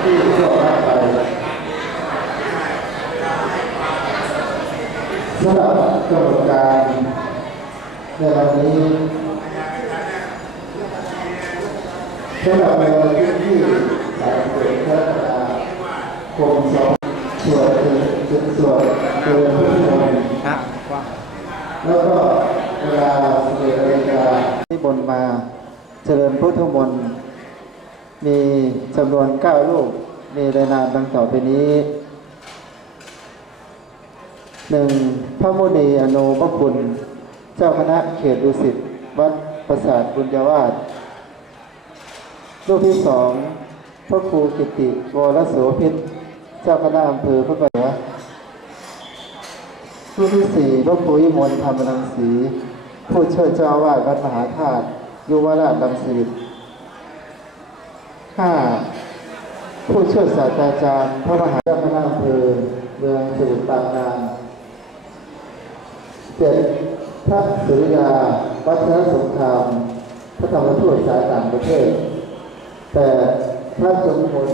สที่ร่วรับไปสำหรับกำหนดการในวันนี้สำหรับในวันที่สามสิบกรกฎาคมสองส่วนถึงส่วนเกินผู้ชมครับแล้วก็เวลาสิบเอ็ดนาฬิกาที่บนมาเจริญพุทธมนต์ มีจำนวนเก้าลูกมีรายนามดังต่อไปนี้หนึ่งพระมุนีอนุพระคุณ เจ้าคณะเขตดุสิตวัดประสาทบุญญาวาสลูกที่สองพระครูกิติวรโสพิษเจ้าคณะอำเภอพระประแสรูปที่สี่หลวงปู่วิมลธรรมรังสี ผู้ช่วยเจ้าอาวาสวัดมหาธาตุยุวราชรังสี ห้าผู้ช่วยศาสตราจารย์ พระมหาเจ้าคณะอำเภอเมืองสมุทรปราการเจ็ดพระสุริยา วัฒนสงครามพระธรรมทูตสายต่างประเทศแปดพระจงมน